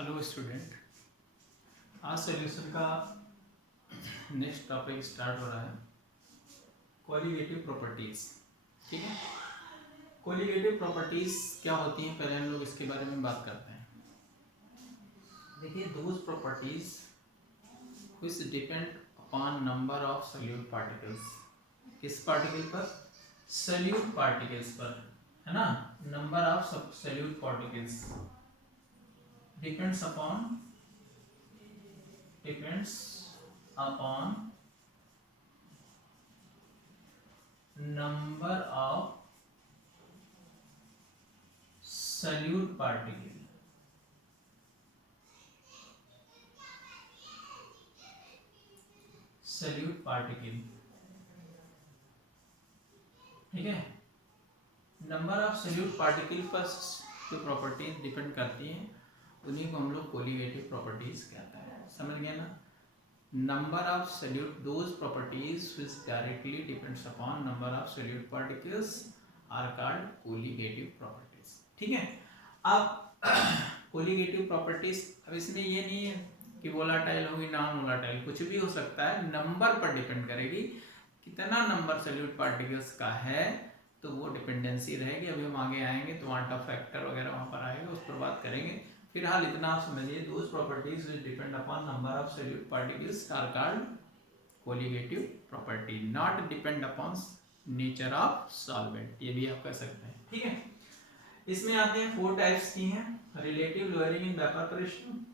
Hello student, आज solution का next topic start हो रहा है कोलिगेटिव प्रॉपर्टीज। ठीक है, कोलिगेटिव प्रॉपर्टीज क्या होती हैं पहले हम लोग इसके बारे में बात करते हैं। देखिए, those properties which depend upon number of solute particles. किस पार्टिकल पर? सॉल्यूट पार्टिकल्स पर, है ना। Number of solute particles depends upon number of solute particle। solute particle, ठीक है। नंबर ऑफ solute particle पर जो प्रॉपर्टीज डिपेंड करती हैं उन्हीं को हम लोग कोलिगेटिव प्रॉपर्टीज कहते हैं। समझ गए ना। Number of solute, those properties which directly depends upon number of solute particles are called colligative properties। ठीक है। अब कोलिगेटिव प्रॉपर्टीज, अब इसमें ये नहीं है कि वोलाटाइल होगी नॉन वोलाटाइल, कुछ भी हो सकता है। नंबर पर डिपेंड करेगी, कितना नंबर सॉल्यूट पार्टिकल्स का है तो वो डिपेंडेंसी रहेगी। अभी हम आगे आएंगे तो क्वांटम फैक्टर वगैरह वहां पर आएगा, उस पर बात करेंगे। फिलहाल इतना आप समझिए, those properties which depend upon number of solute particles are called colligative property, not depend upon nature of solvent, ये भी आप कह सकते हैं। ठीक है, इसमें आते हैं 4 टाइप्स की हैं। Relative lowering in vapour pressure,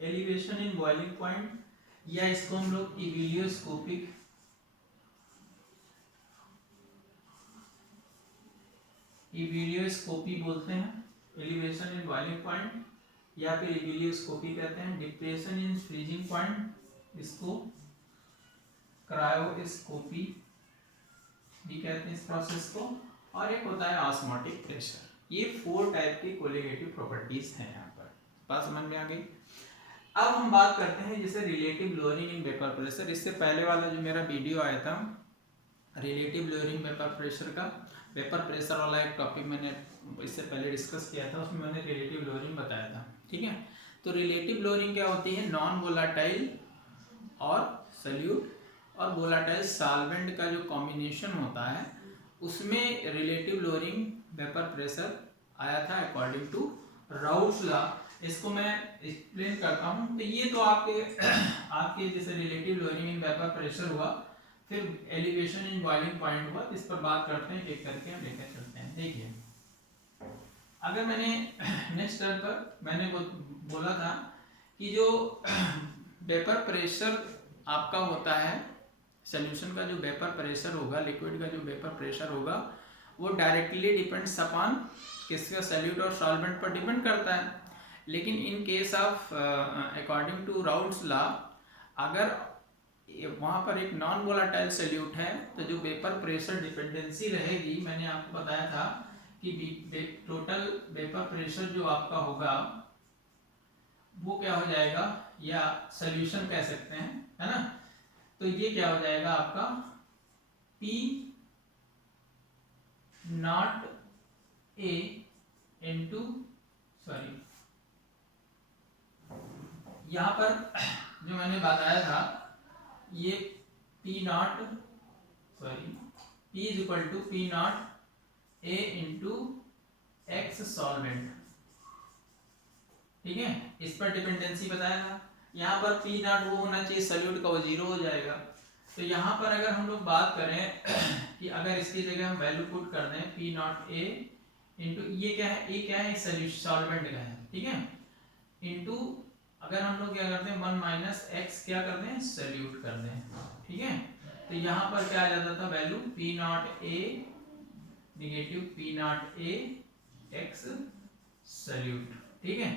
elevation in boiling point, या इसको हम लोग इविलियोस्कोपी बोलते हैं, एलिवेशन इन बॉइलिंग पॉइंट, या फिर इविलियोस्कोपी कहते हैं। डिप्रेशन इन फ्रीजिंग पॉइंट, इसको क्रायोस्कोपी भी कहते हैं इस प्रोसेस को। और एक होता है ऑस्मोटिक प्रेशर। ये 4 टाइप की कोलिगेटिव प्रॉपर्टीज हैं यहाँ पर। बात समझ में आ गई। अब हम बात करते हैं जैसे relative lowering in vapour pressure. इससे पहले वाला जो मेरा वीडियो आया था रिलेटिव लोअरिंग वेपर प्रेशर का, वेपर प्रेशर वाला एक टॉपिक मैंने इससे पहले डिस्कस किया था, उसमें मैंने रिलेटिव लोअरिंग बताया था। ठीक है, तो रिलेटिव लोअरिंग क्या होती है? नॉन वोलाटाइल और सॉल्यूट और वोलाटाइल सॉल्वेंट का जो कॉम्बिनेशन होता है उसमें रिलेटिव लोअरिंग वेपर प्रेशर आया था अकॉर्डिंग टू राउल्ट्स लॉ। इसको मैं एक्सप्लेन करता हूँ। तो ये तो आपके जैसे relative lowering in vapour pressure हुआ, फिर एलिवेशन इन बॉइलिंग पॉइंट हुआ। इस पर बात करते हैं, एक करके हम लेकर चलते हैं। देखिए, अगर मैंने नेक्स्ट स्टेप पर मैंने बोला था कि जो वेपर प्रेशर आपका होता है, सॉल्यूशन का जो वेपर प्रेशर होगा, लिक्विड का जो वेपर प्रेशर होगा, वो डायरेक्टली डिपेंड्स अपॉन किसका? सॉल्यूट और सॉल्वेंट पर डिपेंड करता है। लेकिन in case of according to Raoult's law, अगर वहां पर एक नॉन वोलाटाइल सॉल्यूट है तो जो वेपर प्रेशर डिपेंडेंसी रहेगी, मैंने आपको बताया था कि टोटल वेपर प्रेशर जो आपका होगा वो क्या हो जाएगा, या सॉल्यूशन कह सकते हैं, है ना। तो ये क्या हो जाएगा आपका P naught A into, sorry, यहां पर जो मैंने बताया था ये P naught, sorry, P is equal to P naught A into x solvent. ठीक है, इस पर डिपेंडेंसी बताया था। यहाँ पर P नॉट वो होना चाहिए सॉल्यूट का, वो 0 हो जाएगा। तो यहाँ पर अगर हम लोग बात करें कि अगर इसकी जगह हम वैल्यू पुट कर दें P नॉट A इंटू, ये क्या है? ए क्या है? सॉल्वेंट का है। ठीक है, इंटू अगर हम लोग क्या करते हैं 1 माइनस एक्स क्या करते हैं? सॉल्यूट कर दें। ठीक है, तो यहाँ पर क्या आ जाता था value? P naught A negative P naught A x solute. ठीक है,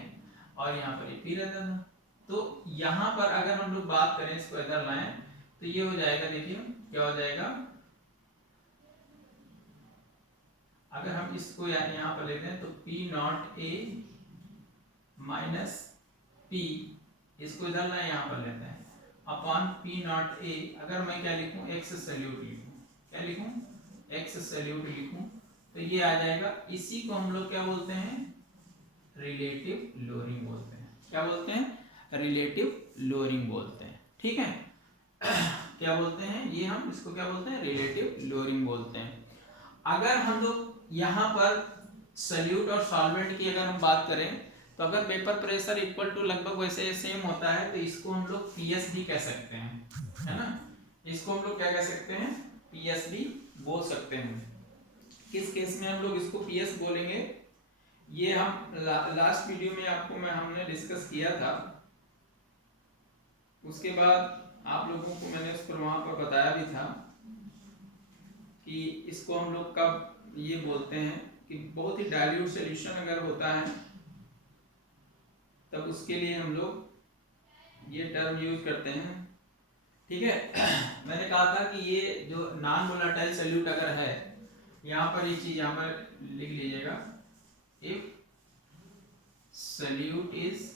और यहाँ पर ये P रहता था। तो यहाँ पर अगर हम लोग बात करें, इसको इधर लाएं तो ये हो जाएगा, देखिए क्या हो जाएगा। अगर हम इसको यहाँ पर लेते हैं तो P naught A minus P, इसको इधर लाएं यहाँ पर लेते हैं, अपॉन P नॉट A। अगर मैं क्या लिखूं? एक्स सॉल्यूट लिखूं, क्या लिखूं? एक्स सॉल्यूट लिखूं, तो ये आ जाएगा। इसी को हम लोग क्या बोलते हैं? रिलेटिव लोअरिंग बोलते हैं। क्या बोलते हैं, रिलेटिव लोअरिंग बोलते हैं। ठीक है, क्या बोलते हैं ये, हम इसको क्या बोलते हैं, रिलेटिव लोअरिंग बोलते हैं। अगर हम लोग यहाँ पर सल्यूट और सॉल्वेंट की अगर हम बात करें, तो अगर वेपर प्रेशर इक्वल टू लगभग वैसे सेम होता है, तो इसको हम लोग पीएस भी कह सकते हैं, है ना। इसको हम लोग क्या कह सकते हैं, पीएस भी बोल सकते हैं। किस केस में हम लोग इसको पीएस बोलेंगे, ये हम लास्ट वीडियो में आपको हमने डिस्कस किया था। उसके बाद आप लोगों को मैंने उस पर वहां पर बताया भी था कि इसको हम लोग कब ये बोलते हैं कि बहुत ही डाइल्यूट सॉल्यूशन अगर होता है तब उसके लिए हम लोग ये टर्म यूज करते हैं। ठीक है, मैंने कहा था कि ये जो नॉन वोलेटाइल सॉल्यूट अगर है, यहाँ पर ये चीज यहाँ पर लिख लीजिएगा, if solute is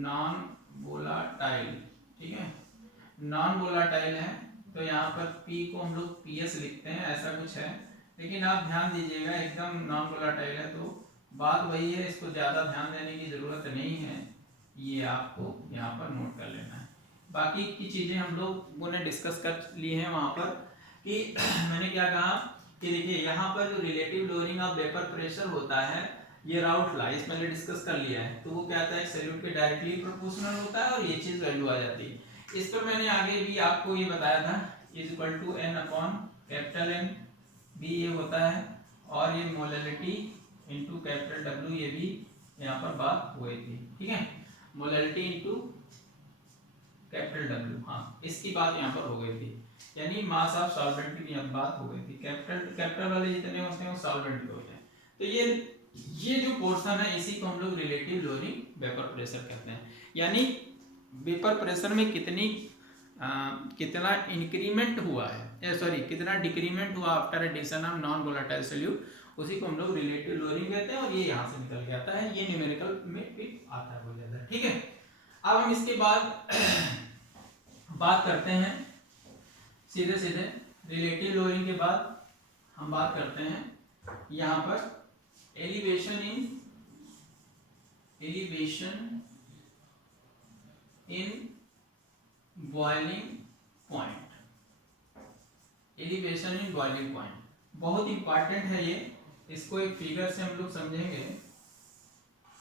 non volatile, ठीक है, नॉन वोलेटाइल है तो यहाँ पर P को हम लोग PS लिखते हैं, ऐसा कुछ है। लेकिन आप ध्यान दीजिएगा एकदम नॉन वोलेटाइल है तो बात वही है, इसको ज़्यादा ध्यान देने की ज़रूरत नहीं है, ये आपको यहाँ पर नोट कर लेना है। बाकी की चीज़ें हम लोगों ने डिस्कस कर ली हैं वहाँ पर कि मैंने क्या कहा कि देखिए यहाँ पर जो relative lowering of vapour pressure होता है, ये राउट लॉ इस पहले डिस्कस कर लिया है, तो वो क्या आता है, सॉल्यूट के डायरेक्टली प्रोपोर्शनल होता है और ये चीज़ वैल्यू आ जाती है। इस पर मैंने आगे भी आपको ये बताया था, is equal to N upon capital N भी ये होता है, और ये मोलैलिटी इंटू कैपिटल W ये भी यहाँ पर बात हुई थी। ठीक है, मोलैलिटी इंटू कैपिटल W, हाँ इसकी बात यहाँ पर हो गई थी, यानी मास ऑफ सॉल्वेंट की भी बात हो गई थी। कैपिटल वाले जितने होते हैं वो सॉल्वेंट के होते हैं। तो ये जो पोर्शन है इसी को हम लोग रिलेटिव लोअरिंग वेपर प्रेशर कहते हैं, यानी वेपर प्रेशर में कितना इंक्रीमेंट हुआ है, सॉरी कितना डिक्रीमेंट हुआ after addition of non volatile solute, उसी को हम लोग रिलेटिव लोअरिंग कहते हैं। और ये यहाँ से निकल के आता है, ये न्यूमेरिकल में भी आता है बहुत ज्यादा। ठीक है, अब हम इसके बाद बात करते हैं सीधे सीधे रिलेटिव लोअरिंग के बाद हम बात करते हैं यहाँ पर elevation in boiling point. Elevation in boiling point बहुत इंपॉर्टेंट है ये, इसको एक फिगर से हम लोग समझेंगे।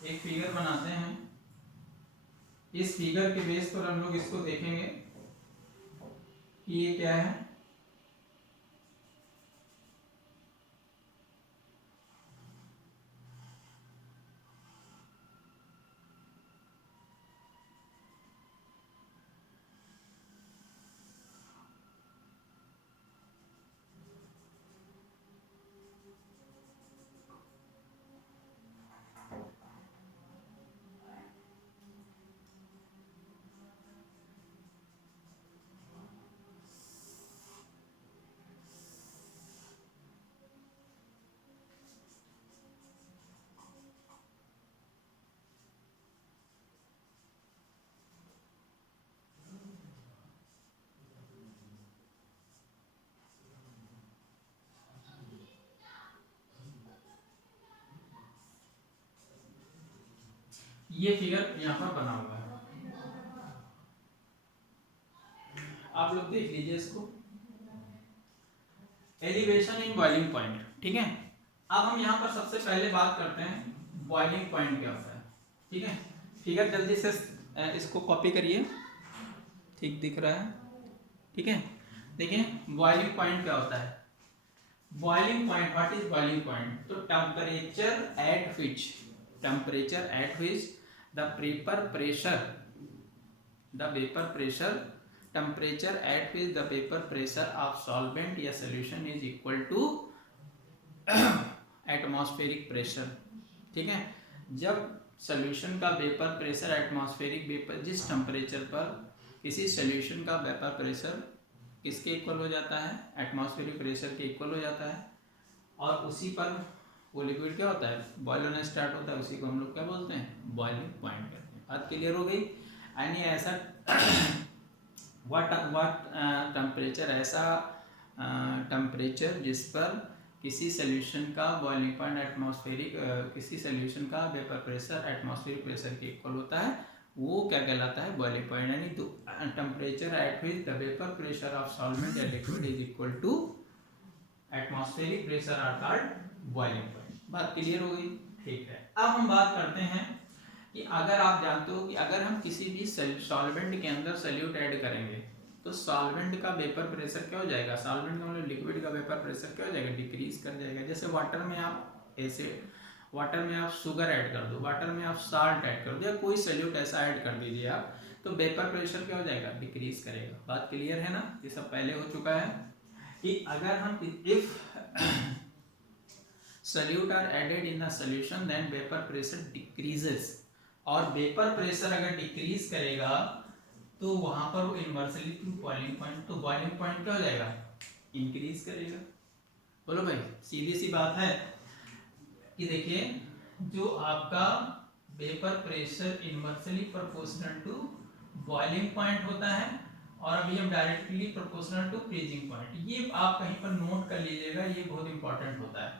एक फिगर बनाते हैं, इस फिगर के बेस पर हम लोग इसको देखेंगे कि ये क्या है। ये फिगर यहाँ पर बना हुआ है, आप लोग देख लीजिए इसको। एलिवेशन इन बॉइलिंग पॉइंट, ठीक है। अब हम यहाँ पर सबसे पहले बात करते हैं बॉइलिंग पॉइंट क्या होता है। ठीक है, फिगर जल्दी से इसको कॉपी करिए, ठीक दिख रहा है। ठीक है, देखिए बॉइलिंग पॉइंट क्या होता है। Boiling point, what is boiling point, तो temperature at which the vapour pressure temperature at which the vapor pressure of solvent या solution is equal to atmospheric pressure। ठीक है, जब solution का वेपर प्रेशर एटमॉस्फेरिक वेपर, जिस temperature पर किसी solution का वेपर प्रेशर किसके इक्वल हो जाता है, एटमॉस्फेरिक प्रेशर के इक्वल हो जाता है, और उसी पर वो लिक्विड क्या होता है, बॉयल होना स्टार्ट होता है, उसी को हम लोग क्या बोलते हैं, बॉइलिंग पॉइंट कहते हैं। बात क्लियर हो गई। यानी ऐसा व्हाट टेम्परेचर, ऐसा टेम्परेचर जिस पर किसी सोल्यूशन का बॉइलिंग पॉइंट एटमॉस्फेरिक किसी सोल्यूशन का वेपर प्रेशर एटमॉस्फेरिक प्रेशर के इक्वल होता है, वो क्या कहलाता है, बॉइलिंग पॉइंट। यानी temperature at which the vapour pressure of solvent या liquid is equal to atmospheric pressure are called boiling point. बात क्लियर हो गई? ठीक है। अब हम बात करते हैं कि अगर आप जानते हो कि अगर हम किसी भी सॉल्वेंट के अंदर सोल्यूट ऐड करेंगे तो सॉल्वेंट का वेपर प्रेशर क्या हो जाएगा, सॉल्वेंट का मतलब लिक्विड का वेपर प्रेशर क्या हो जाएगा, डिक्रीज कर जाएगा। जैसे वाटर में आप एसिड, वाटर में आप शुगर ऐड कर दो, वाटर में आप साल्ट ऐड कर दो, या कोई सोल्यूट ऐसा ऐड कर दीजिए आप, तो वेपर प्रेशर क्या हो जाएगा, डिक्रीज करेगा। बात क्लियर है ना? ये सब पहले हो चुका है कि अगर हम if solute are added in the solution then vapor pressure decreases, और वेपर प्रेशर अगर डिक्रीज करेगा तो वहां पर वो इनवर्सली टू बॉइलिंग पॉइंट, तो बॉइलिंग पॉइंट क्या हो जाएगा, इंक्रीज करेगा। बोलो भाई, सीधी सी बात है कि देखिए जो आपका vapour pressure inversely proportional to boiling point होता है, और अभी हम directly proportional to freezing point, ये आप कहीं पर नोट कर लीजिएगा, ये बहुत इंपॉर्टेंट होता है।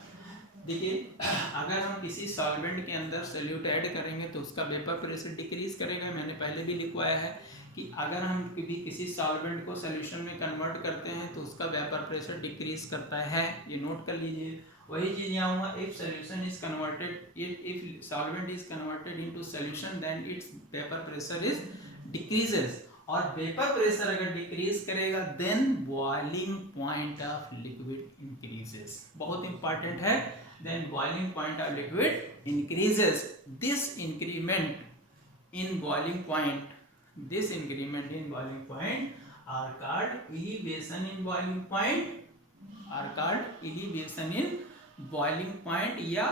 देखिए अगर हम किसी सॉल्वेंट के अंदर सोल्यूट ऐड करेंगे तो उसका वेपर प्रेशर डिक्रीज करेगा। मैंने पहले भी लिखवाया है कि अगर हम भी किसी सॉल्वेंट को सोल्यूशन में कन्वर्ट करते हैं तो उसका वेपर प्रेशर डिक्रीज करता है, ये नोट कर लीजिए। वही चीज यहाँ हुआ, if solution is converted, if solvent is converted into solution then its vapour pressure is decreases, और वेपर प्रेशर अगर डिक्रीज करेगा then boiling point of liquid increases. बहुत इंपॉर्टेंट है, then boiling point of liquid increases. This increment in boiling point are called elevation in boiling point, या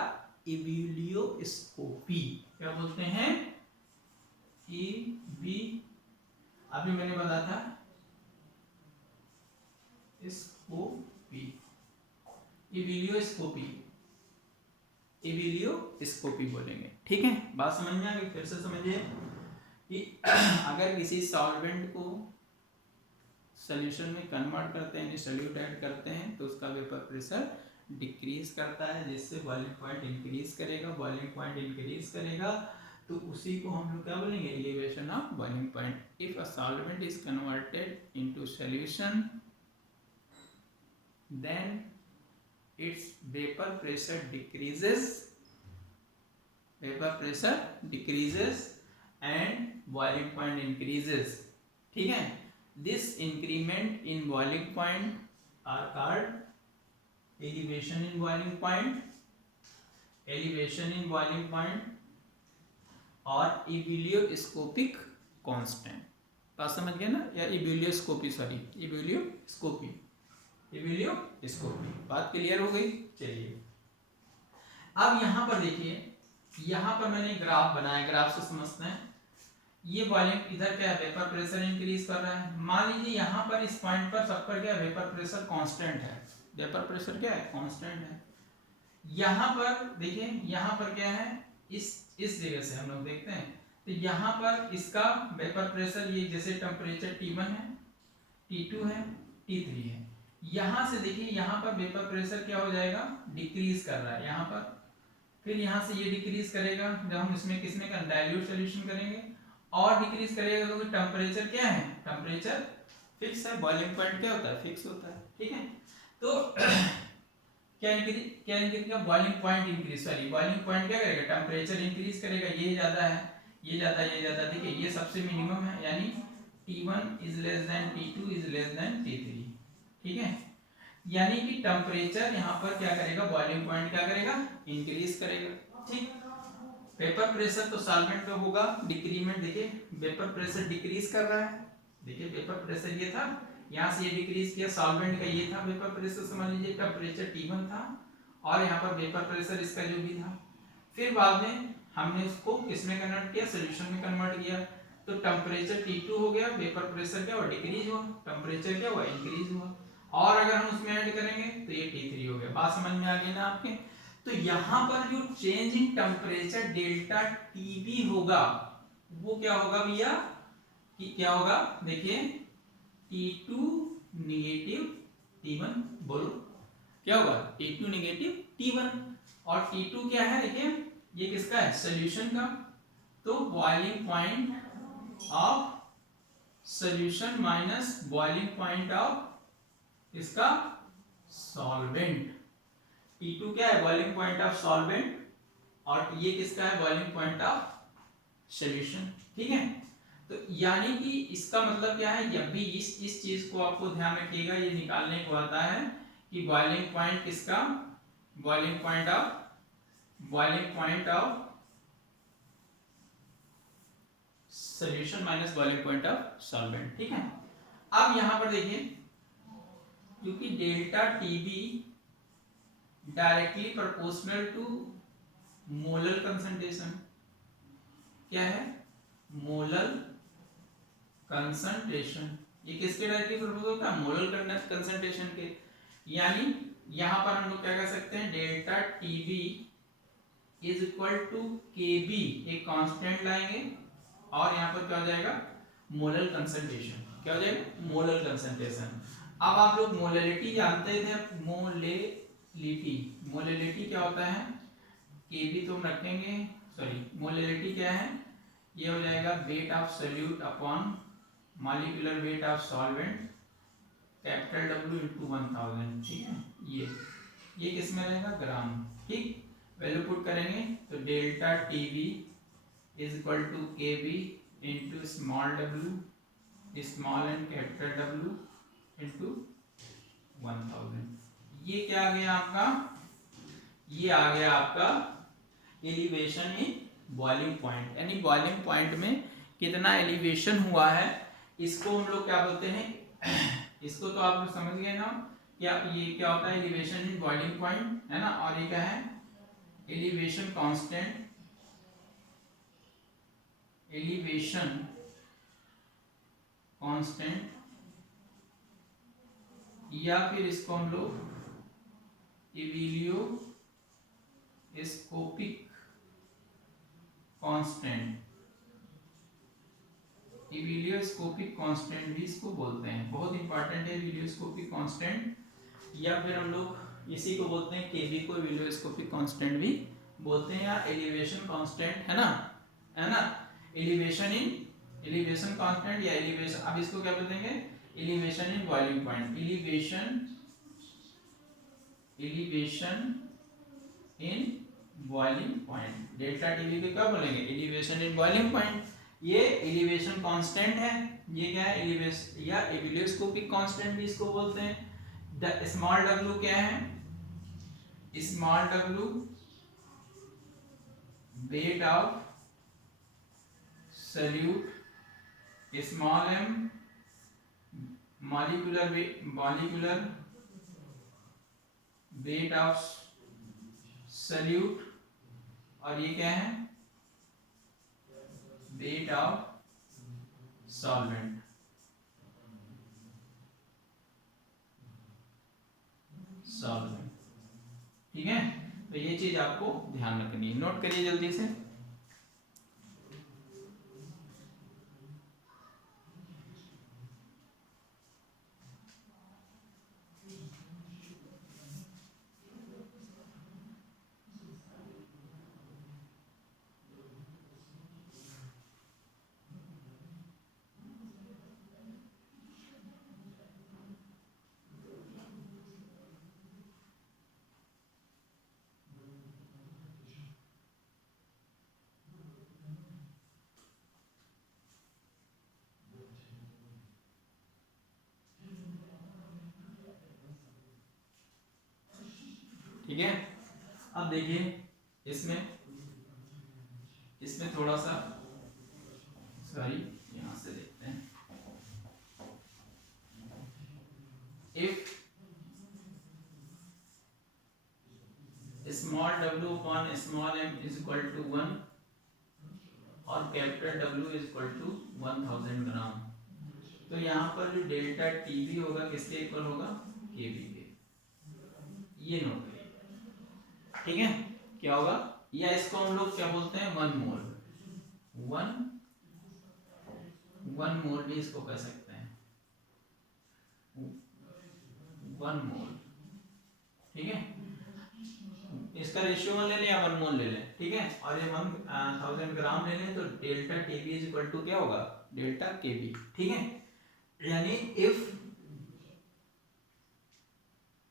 ebullioscopy। क्या बोलते हैं? अभी मैंने बताया था स्कोपी, एबिलियोस्कोपी बोलेंगे। ठीक है, बात समझ में आ गई? फिर से समझिए कि अगर किसी सॉल्वेंट को सॉल्यूशन में कन्वर्ट करते हैं, सोल्यूट ऐड करते हैं, तो उसका वेपर प्रेशर डिक्रीज करता है, जिससे बॉइलिंग पॉइंट इंक्रीज करेगा। बॉइलिंग पॉइंट इंक्रीज करेगा तो उसी को हम लोग क्या बोलेंगे, elevation of boiling point. If a solvent is converted into solution then its vapor pressure decreases and boiling point increases। ठीक है, this increment in boiling point are called elevation in boiling point और ebullioscopic constant। बात समझ गए ना? या ebullioscopy, बात clear हो गई? चलिए अब यहाँ पर देखिए, यहाँ पर मैंने ग्राफ बनाया, ग्राफ से समझते हैं। ये बॉइलिंग इधर क्या है, वेपर प्रेशर इंक्रीज कर रहा है। मान लीजिए यहाँ पर इस पॉइंट पर सब पर क्या है, वेपर प्रेशर कांस्टेंट है, वेपर प्रेशर क्या है, कांस्टेंट है। यहाँ पर देखिए, यहाँ पर क्या है, इस जगह से हम लोग देखते हैं तो यहाँ पर इसका वेपर प्रेशर, ये जैसे टेम्परेचर T1 है, T2 है, T3 है। यहाँ से देखिए, यहाँ पर वेपर प्रेशर क्या हो जाएगा, डिक्रीज कर रहा है यहाँ पर, फिर यहाँ से ये डिक्रीज करेगा जब हम इसमें किसमें का डाइल्यूट सॉल्यूशन करेंगे, और डिक्रीज करेगा क्योंकि टेम्परेचर क्या है, टेम्परेचर फिक्स है, बॉइलिंग पॉइंट क्या होता है, फिक्स होता है। ठीक है, तो क्या इंक्रीज का, boiling point increase, sorry boiling point क्या करेगा, टेम्परेचर इंक्रीज करेगा। ये ज्यादा है, ये ज्यादा, देखिए ये सबसे मिनिमम है, यानी T1 is less than T2 is less than T3। ठीक है, यानी कि टेम्परेचर यहाँ पर क्या करेगा, बॉइलिंग पॉइंट क्या करेगा, इंक्रीज करेगा। ठीक, वेपर प्रेशर तो सॉल्वेंट में होगा डिक्रीमेंट। देखिए वेपर प्रेशर डिक्रीज कर रहा है, देखिए वेपर प्रेशर ये था, यहाँ से ये डिक्रीज किया, सॉल्वेंट का ये था वेपर प्रेशर, समझ लीजिए टेम्परेचर T1 था, और यहाँ पर वेपर प्रेशर इसका जो भी था। फिर बाद में हमने उसको किसमें कन्वर्ट किया, सोल्यूशन में कन्वर्ट किया, तो टेम्परेचर T2 हो गया, वेपर प्रेशर क्या हुआ, डिक्रीज हुआ, टेम्परेचर क्या हुआ, इंक्रीज हुआ, और अगर हम उसमें ऐड करेंगे तो ये T3 हो गया। बात समझ में आ गई ना आपके? तो यहाँ पर जो change in temperature delta TB होगा वो क्या होगा भैया, कि क्या होगा, देखिए T2 नेगेटिव T1, बोलो क्या होगा T2 नेगेटिव T1, और T2 क्या है देखिए ये किसका है, सॉल्यूशन का, तो boiling point of solution minus boiling point of इसका सॉल्वेंट। T2 क्या है, बॉइलिंग पॉइंट ऑफ सॉल्वेंट, और ये किसका है, बॉइलिंग पॉइंट ऑफ सॉल्यूशन। ठीक है, तो यानी कि इसका मतलब क्या है, जब भी इस चीज को आपको ध्यान रखिएगा, ये निकालने को आता है कि बॉइलिंग पॉइंट किसका, boiling point of solution minus boiling point of solvent. ठीक है, अब यहां पर देखिए क्योंकि delta TB directly proportional to molar concentration, क्या है, मोलर कंसंट्रेशन, ये किसके डायरेक्टली प्रोपोर्शनल होता है, मोलर कंसंट्रेशन के। यानी यहां पर हम लोग क्या कर सकते हैं, delta TB is equal to KB, एक कांस्टेंट लाएंगे, और यहां पर क्या हो जाएगा, मोलर कंसंट्रेशन, क्या हो जाएगा, मोलर कंसंट्रेशन। अब आप लोग मोलैलिटी जानते थे, मोलैलिटी क्या होता है, केबी तो हम रखेंगे, सॉरी मोलैलिटी क्या है, ये हो जाएगा weight of solute upon molecular weight of solvent, capital W into 1000। ठीक है, ये किस में रहेगा, ग्राम। ठीक, वैल्यू पुट करेंगे तो delta TB is equal to KB into small w small and capital W into 1000। ये क्या आ गया आपका, ये आ गया आपका एलिवेशन इन बॉइलिंग पॉइंट, यानी बॉइलिंग पॉइंट में कितना एलिवेशन हुआ है, इसको हम लोग क्या बोलते हैं, इसको तो आप लोग समझ गए ना, क्या ये क्या होता है, एलिवेशन इन बॉइलिंग पॉइंट है ना, और ये क्या है, एलिवेशन कांस्टेंट, एलिवेशन कांस्टेंट, या फिर इसको हम लोग इविलियो स्कोपिक कांस्टेंट, इविलियोस्कोपिक कांस्टेंट भी इसको बोलते हैं, बहुत इंपॉर्टेंट है इविलियोस्कोपिक कांस्टेंट, या फिर हम लोग इसी को बोलते हैं केबी को इविलियोस्कोपिक कांस्टेंट भी बोलते हैं, या एलिवेशन कांस्टेंट है ना, एलिवेशन कांस्टेंट या एलिवेशन, अब इसको क्या बोलेंगे, elevation in boiling point, elevation in boiling point, delta TB को क्या बोलेंगे, एलिवेशन इन बॉइलिंग पॉइंट। ये एलिवेशन कांस्टेंट है, ये क्या है, एलिवेशन या एबिलियोस्कोपिक कांस्टेंट भी इसको बोलते हैं। द स्मॉल w क्या है, small w weight of solute, small m molecular weight of solute, और ये क्या है, वेट ऑफ सॉल्वेंट। ठीक है, तो ये चीज आपको ध्यान रखनी है, नोट करिए जल्दी से। ठीक है, अब देखिए इसमें थोड़ा सा, सॉरी यहां से देखते हैं, if small w upon small m is equal to 1 और capital W is equal to 1000 gram, तो यहाँ पर जो डेल्टा टीबी होगा किसके इक्वल होगा, केबी के, ये नोट करिए। ठीक है, क्या होगा, या इसको हम लोग क्या बोलते हैं, 1 मोल भी इसको कह सकते हैं, 1 मोल। ठीक है, इसका रेशियो 1 ले लें या 1 मोल ले लें, ठीक है, और ये 1000 ग्राम ले लें तो delta KB is equal to क्या होगा, डेल्टा केबी, ठीक है। यानी इफ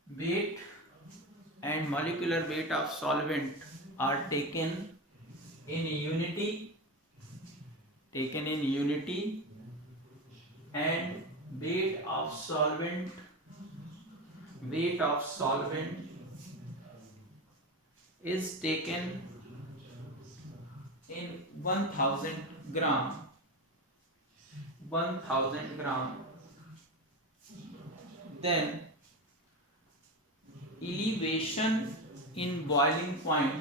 weight and molecular weight of solvent are taken in unity and weight of solvent is taken in 1000 gram, then elevation in boiling point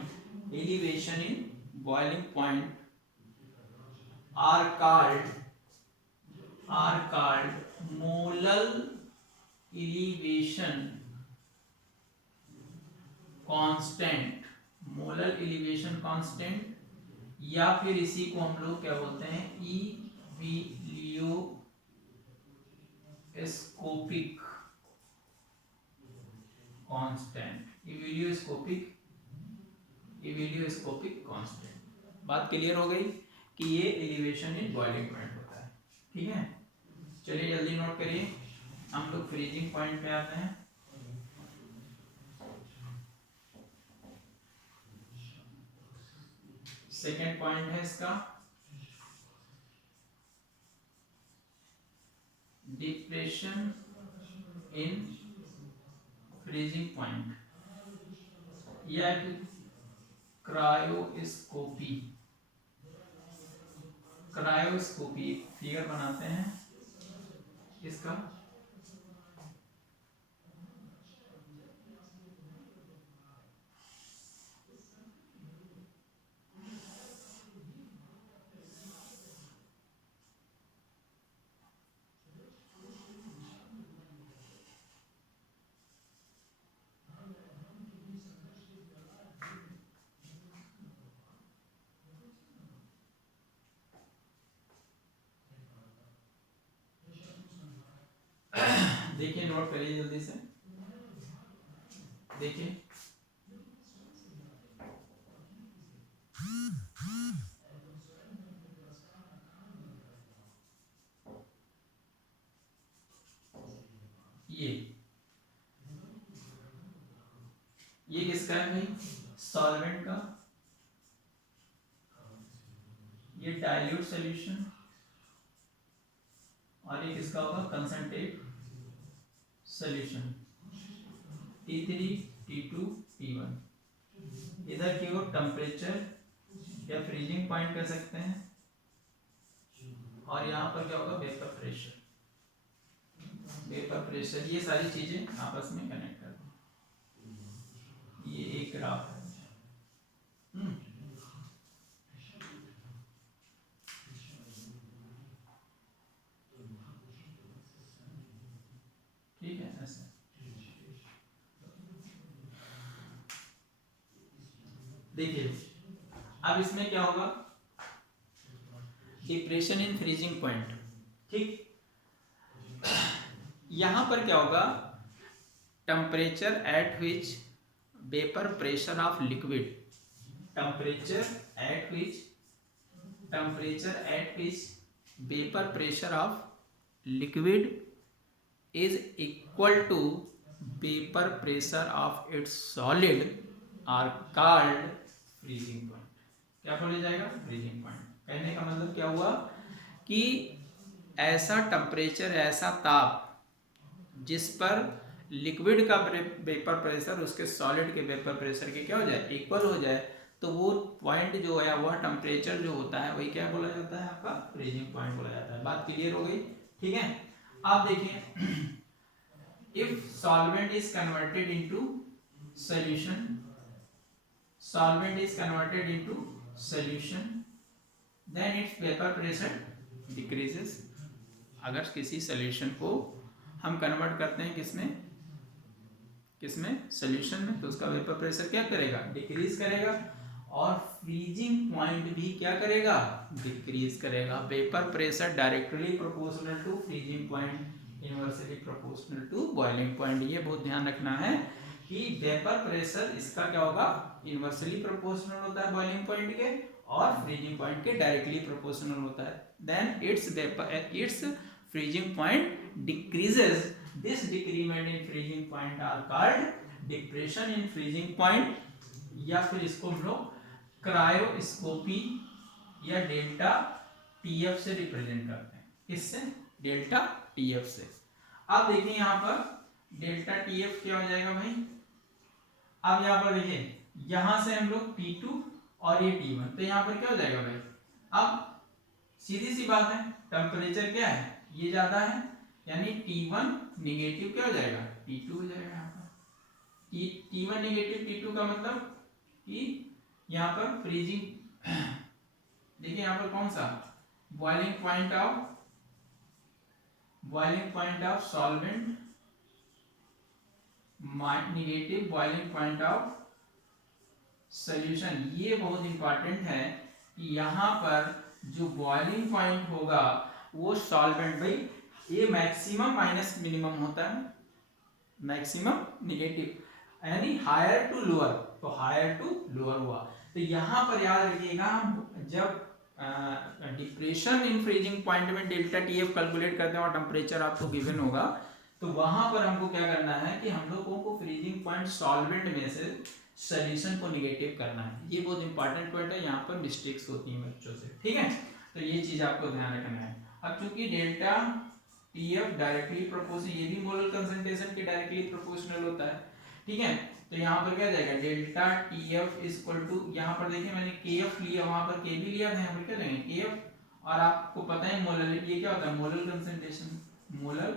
are called molar elevation constant, या फिर इसी को हम लोग क्या बोलते हैं, इविलियोस्कोपिक कांस्टेंट। बात क्लियर हो गई कि ये एलिवेशन इन बॉइलिंग पॉइंट होता है, ठीक है। चलिए जल्दी नोट करिए, हम लोग फ्रीजिंग पॉइंट पे आते हैं। सेकेंड पॉइंट है इसका डिप्रेशन इन फ्रीजिंग पॉइंट या क्रायोस्कोपी। फिगर बनाते हैं इसका, देखिए नोट करिए जल्दी से, देखिए ये किसका है भाई, सॉल्वेंट का, ये डाइल्यूट सॉल्यूशन, और ये किसका होगा, concentrate solution, T3 T2 T1। इधर की ओर टेम्परेचर या फ्रीजिंग पॉइंट कह सकते हैं, और यहाँ पर क्या होगा, वेपर प्रेशर। ये सारी चीजें आपस में कनेक्ट कर दो, ये एक ग्राफ है। ठीक है, ऐसे देखिए अब इसमें क्या होगा, डिप्रेशन इन फ्रीजिंग पॉइंट, ठीक। यहां पर क्या होगा, temperature at which vapour pressure of liquid, temperature at which vapour pressure of liquid is equal to vapor pressure of its solid are called freezing point। क्या बोला जाएगा, फ्रीजिंग पॉइंट। कहने का मतलब क्या हुआ कि ऐसा टेम्परेचर, ऐसा ताप जिस पर लिक्विड का वेपर प्रेशर उसके सॉलिड के वेपर प्रेशर के क्या हो जाए, इक्वल हो जाए, तो वो पॉइंट जो है, वह टेम्परेचर जो होता है वही क्या बोला जाता है, आपका फ्रीजिंग पॉइंट बोला जाता है। बात क्लियर हो गई, ठीक है। आप देखिए, if solvent is converted into solution, then its vapor pressure decreases। अगर किसी सॉल्यूशन को हम कन्वर्ट करते हैं किसमें सॉल्यूशन में, तो उसका वेपर प्रेशर क्या करेगा, डिक्रीज करेगा, और फ्रीजिंग पॉइंट भी क्या करेगा, डिक्रीज करेगा। Vapour pressure directly proportional to freezing point, inversely proportional to boiling point. ये बहुत ध्यान रखना है कि वेपर प्रेशर इसका क्या होगा, इनवर्सली प्रोपोर्शनल होता है बॉइलिंग पॉइंट के और फ्रीजिंग पॉइंट के डायरेक्टली प्रोपोर्शनल होता है। Then its freezing point decreases, this decrement in freezing point are called depression in freezing point, या फिर इसको हम लोग क्रायोस्कोपी या डेल्टा टीएफ से रिप्रेजेंट करते हैं। किससे? डेल्टा टीएफ से। अब देखिए यहाँ पर डेल्टा टीएफ क्या हो जाएगा भाई, अब यहाँ पर देखिए यहां से हम लोग T2 और ये T1, तो यहाँ पर क्या हो जाएगा भाई, अब सीधी सी बात है टेम्परेचर क्या है, ये ज्यादा है, यानी T1 निगेटिव क्या हो जाएगा, T2 हो जाएगा। यहाँ पर T1 निगेटिव T2 का मतलब कि यहाँ पर फ्रीजिंग, देखिए यहाँ पर कौन सा boiling point of solvent, negative boiling point of solution. ये बहुत इंपॉर्टेंट है कि यहाँ पर जो बॉइलिंग पॉइंट होगा वो सॉल्वेंट, भाई ये मैक्सिमम माइनस मिनिमम होता है, मैक्सिमम निगेटिव यानी हायर टू लोअर, तो हायर टू लोअर हुआ। तो यहाँ पर याद रखिएगा, जब डिप्रेशन इन फ्रीजिंग पॉइंट में डेल्टा टीएफ कैलकुलेट करते हैं और टेम्परेचर आपको गिवन होगा, तो वहां पर हमको क्या करना है कि हम लोगों को फ्रीजिंग पॉइंट सॉल्वेंट में से सॉल्यूशन को निगेटिव करना है। ये बहुत इंपॉर्टेंट पॉइंट है, यहाँ पर मिस्टेक्स होती हैं बच्चों से, ठीक है, तो ये चीज आपको ध्यान रखना है। अब चूंकि डेल्टा टीएफ डायरेक्टली प्रोपोर्शनल, ये भी मोलर कंसंट्रेशन के डायरेक्टली प्रोपोर्शनल होता है, ठीक है, तो यहाँ पर क्या जाएगा delta TF is equal to, यहाँ पर देखिए मैंने केएफ लिया, वहां पर के भी लिया था, यहाँ पर क्या लेंगे केएफ, और आपको पता है मोलर ये क्या होता है, मोलर कंसंट्रेशन, मोलर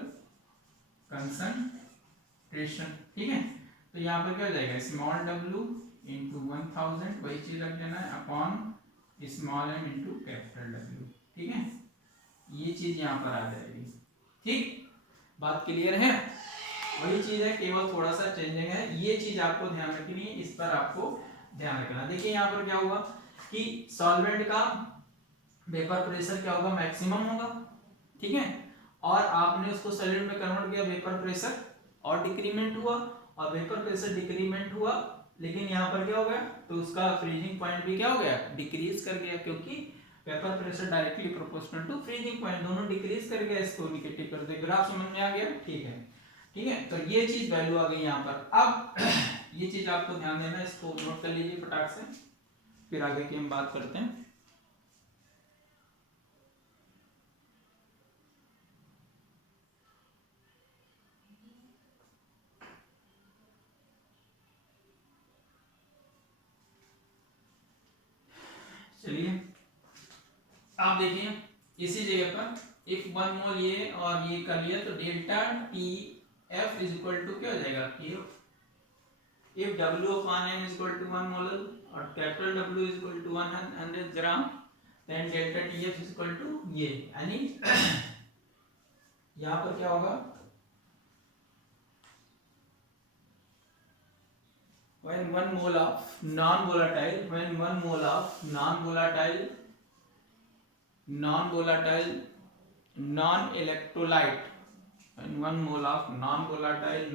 कंसंट्रेशन, ठीक है, तो यहाँ पर क्या हो जाएगा स्मॉल w इंटू 1000, वही चीज रख देना है, upon small m into capital W, ठीक है, ये चीज यहाँ पर आ जाएगी। ठीक, बात क्लियर है, वही चीज है, केवल थोड़ा सा चेंजिंग है, ये चीज आपको ध्यान रखनी है, इस पर आपको ध्यान रखना। देखिए यहाँ पर क्या हुआ कि सॉल्वेंट का वेपर प्रेशर क्या होगा, मैक्सिमम होगा, ठीक है, और आपने उसको सॉलिड में कन्वर्ट किया, वेपर प्रेशर और डिक्रीमेंट हुआ, और वेपर प्रेशर डिक्रीमेंट हुआ, लेकिन यहाँ पर क्या हो गया, तो उसका फ्रीजिंग पॉइंट भी क्या हो गया, डिक्रीज कर गया, क्योंकि vapour pressure directly proportional to freezing point, दोनों डिक्रीज कर गया, इसको निगेटिव कर दे। ग्राफ समझ में आ गया, ठीक है, ठीक है, तो ये चीज वैल्यू आ गई यहाँ पर। अब ये चीज आपको ध्यान देना है, इसको नोट कर लीजिए फटाक से, फिर आगे की हम बात करते हैं। चलिए आप देखिए इसी जगह पर इफ 1 मोल ये और ये कर लिया, तो delta T F is equal to क्या हो जाएगा, if W upon n is equal to 1 molar और capital W is equal to 100 gram, then delta TF is equal to ये, यानी यहाँ पर क्या होगा, when 1 mole of non-volatile, when 1 mole of non-volatile non-electrolyte, when 1 mole of non-volatile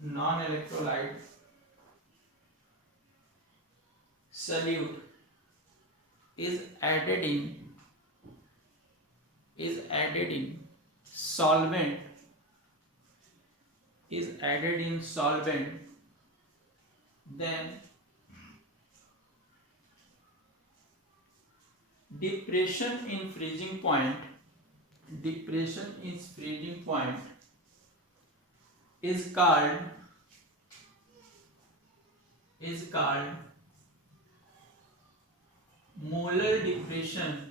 non-electrolyte solute is added in solvent, then depression in freezing point is called molar depression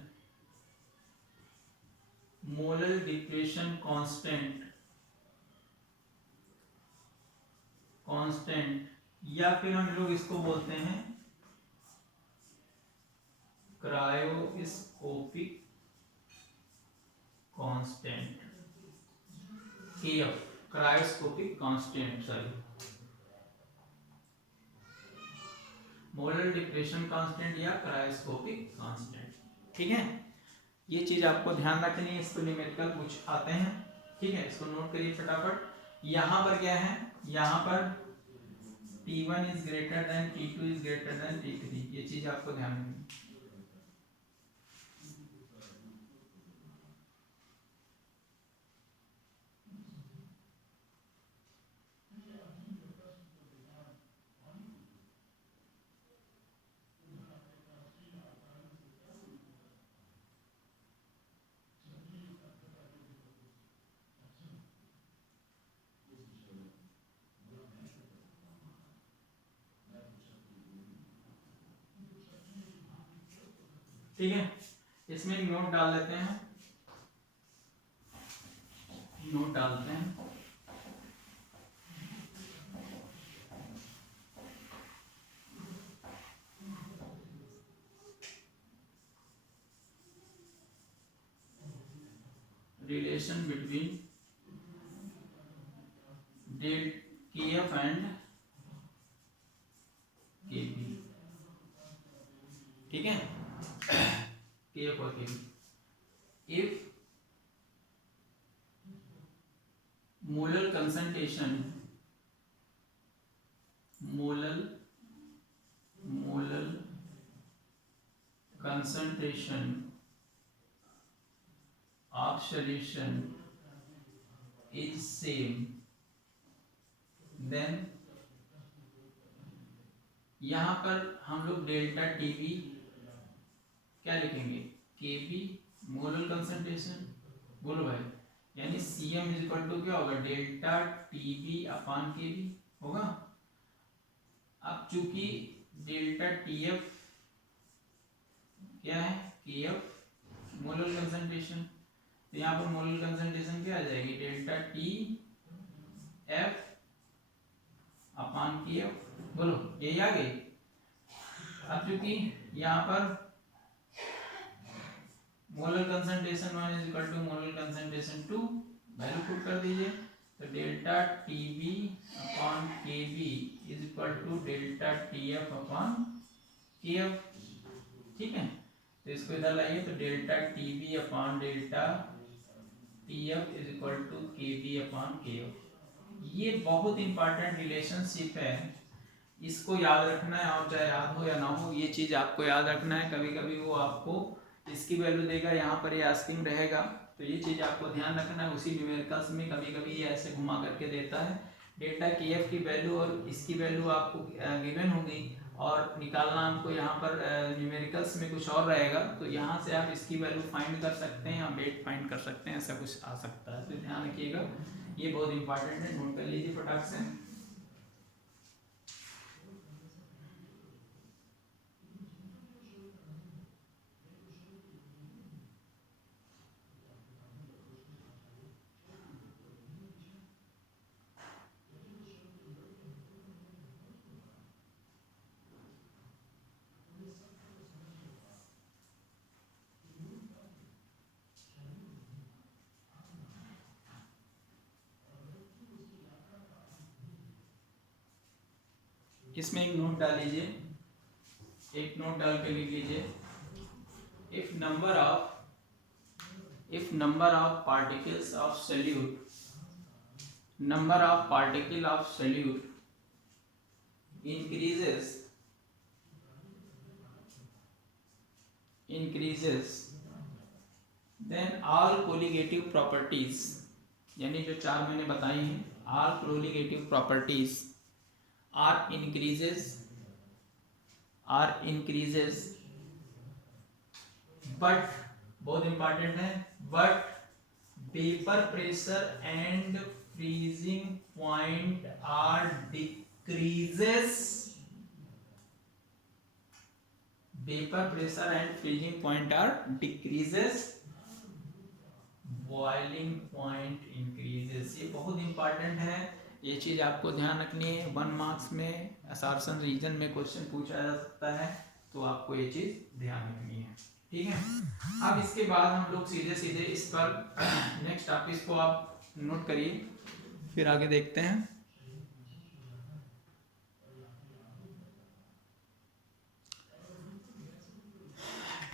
constant, या फिर हम लोग इसको बोलते हैं cryoscopic constant, KF, cryoscopic constant, sorry, molar depression constant या cryoscopic constant, ठीक है, ये चीज आपको ध्यान रखनी है, इसको न्यूमेरिकल कुछ आते हैं, ठीक है, इसको नोट करिए फटाफट। यहाँ पर क्या है, यहाँ पर T1 is greater than T2 is greater than T3, ये चीज आपको ध्यान रखनी। ठीक है, इसमें एक नोट डाल देते हैं, नोट डालते हैं। Relation between del KF and KB, ठीक है, KF और KB। If molar concentration, molar concentration of solution is same, then यहाँ पर हम लोग डेल्टा टीवी क्या लिखेंगे, केबी मोलर कंसंट्रेशन, बोलो भाई, यानी CM इज इक्वल टू क्या होगा, डेल्टा टीबी अपान केबी होगा। अब चूंकि डेल्टा TF क्या है, KF मोलर कंसंट्रेशन, तो यहाँ पर मोलर कंसंट्रेशन क्या आ जाएगी, डेल्टा TF अपान KF, बोलो यही आ गई। अब चूंकि यहाँ पर molar concentration 1 is equal to molar concentration 2, value put कर दीजिए, तो delta TB upon KB is equal to delta TF upon KF, ठीक है। तो इसको इधर लाइए, तो delta TB upon delta TF is equal to KB upon KF। ये बहुत इंपॉर्टेंट रिलेशनशिप है, इसको याद रखना है, और चाहे याद हो या ना हो, ये चीज आपको याद रखना है। कभी कभी वो आपको इसकी वैल्यू देगा, यहाँ पर ये आस्किंग रहेगा, तो ये चीज आपको ध्यान रखना है। उसी न्यूमेरिकल्स में कभी कभी ये ऐसे घुमा करके देता है, डेल्टा KF की वैल्यू और इसकी वैल्यू आपको गिवन होगी, और निकालना हमको यहाँ पर न्यूमेरिकल्स में कुछ और रहेगा, तो यहाँ से आप इसकी वैल्यू फाइंड कर सकते हैं या वेट फाइंड कर सकते हैं, ऐसा कुछ आ सकता है, तो ध्यान रखिएगा, ये बहुत इंपॉर्टेंट है, नोट कर लीजिए फटाक से। इसमें एक नोट डाल लीजिए, एक नोट डाल के लिख लीजिए, if number of particles of solute, number of particle of solute increases then all colligative properties, यानी जो चार मैंने बताई हैं, all colligative properties are increases but, बहुत इंपॉर्टेंट है, but vapor pressure and freezing point are decreases, vapor pressure and freezing point are decreases, boiling point increases। ये बहुत इंपॉर्टेंट है, ये चीज आपको ध्यान रखनी है। 1 मार्क्स में असर्शन रीजन में क्वेश्चन पूछा जा सकता है, तो आपको ये चीज ध्यान रखनी है, ठीक है। अब इसके बाद हम लोग सीधे सीधे इस पर नेक्स्ट टॉपिक को आप नोट करिए, फिर आगे देखते हैं।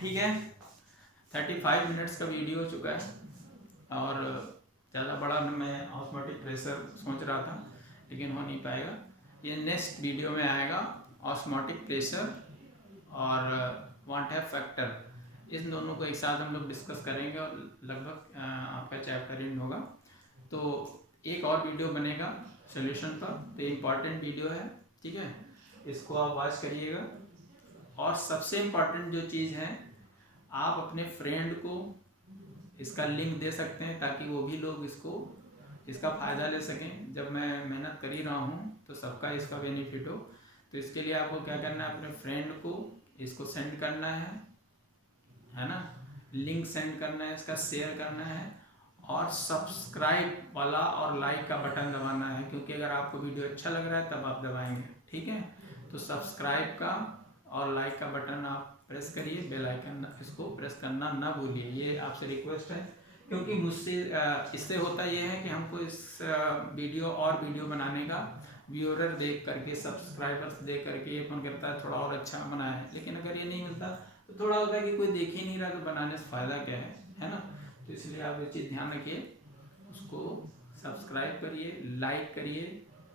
ठीक है, 35 मिनट्स का वीडियो हो चुका है, और ज़्यादा बड़ा मैं ऑस्मोटिक प्रेशर सोच रहा था, लेकिन हो नहीं पाएगा। ये नेक्स्ट वीडियो में आएगा, ऑस्मोटिक प्रेशर और वॉन टैप फैक्टर, इन दोनों को एक साथ हम लोग डिस्कस करेंगे और लगभग आपका चैप्टर एंड होगा। तो एक और वीडियो बनेगा सोल्यूशन पर, तो इम्पॉर्टेंट वीडियो है, ठीक है, इसको आप वॉच करिएगा। और सबसे इम्पॉर्टेंट जो चीज़ है, आप अपने फ्रेंड को इसका लिंक दे सकते हैं ताकि वो भी लोग इसका फ़ायदा ले सकें। जब मैं मेहनत कर ही रहा हूँ तो सबका इसका बेनिफिट हो। तो इसके लिए आपको क्या करना है, अपने फ्रेंड को इसको सेंड करना है ना, लिंक सेंड करना है, इसका शेयर करना है और सब्सक्राइब वाला और लाइक का बटन दबाना है, क्योंकि अगर आपको वीडियो अच्छा लग रहा है तब आप दबाएंगे, ठीक है। तो सब्सक्राइब का और लाइक का बटन आप प्रेस करिए, बेल आइकन इसको प्रेस करना ना भूलिए, ये आपसे रिक्वेस्ट है। क्योंकि मुझसे इससे होता ये है कि हमको इस वीडियो और वीडियो बनाने का व्यूअर देख करके, सब्सक्राइबर्स देख करके ये मन करता है थोड़ा और अच्छा बनाए, लेकिन अगर ये नहीं मिलता तो थोड़ा होता है कि कोई देख ही नहीं रहा, तो बनाने से फ़ायदा क्या है ना। तो इसलिए आप ये चीज़ ध्यान रखिए, उसको सब्सक्राइब करिए, लाइक करिए,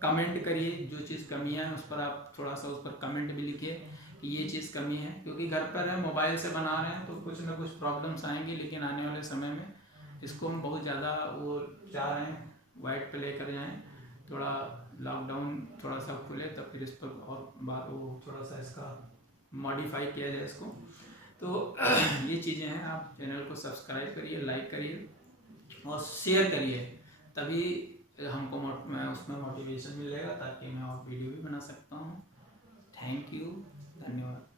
कमेंट करिए, जो चीज़ कमियाँ हैं उस पर आप थोड़ा सा उस पर कमेंट भी लिखिए कि ये चीज़ कमी है, क्योंकि घर पर है, मोबाइल से बना रहे हैं तो कुछ ना कुछ प्रॉब्लम्स आएंगी, लेकिन आने वाले समय में इसको हम बहुत ज़्यादा वो चाह रहे हैं वाइड पे लेकर जाएँ। थोड़ा लॉकडाउन थोड़ा सा खुले तब फिर इस पर और बात वो थोड़ा सा इसका मॉडिफाई किया जाए इसको। तो ये चीज़ें हैं, आप चैनल को सब्सक्राइब करिए, लाइक करिए और शेयर करिए, तभी हमको उसमें मोटिवेशन मिलेगा ताकि मैं और वीडियो भी बना सकता हूँ। थैंक यू, धन्यवाद।